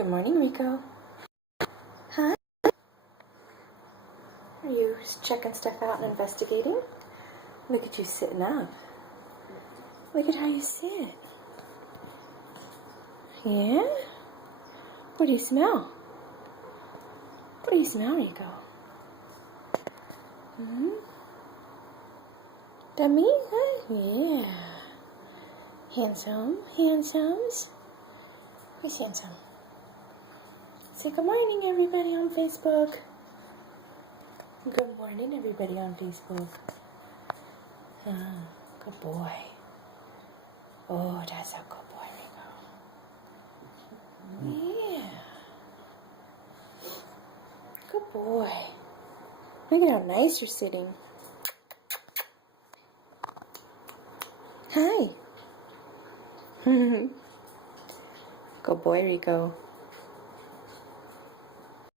Good morning, Rico. Hi. Are you checking stuff out and investigating? Look at you sitting up. Look at how you sit. Yeah? What do you smell? What do you smell, Rico? Dummy? Huh? Yeah. Handsome? Handsomes? Who's handsome? Say good morning, everybody on Facebook. Good morning, everybody on Facebook. Good boy. Oh, that's a good boy, Rico. Yeah. Good boy. Look at how nice you're sitting. Hi. Good boy, Rico.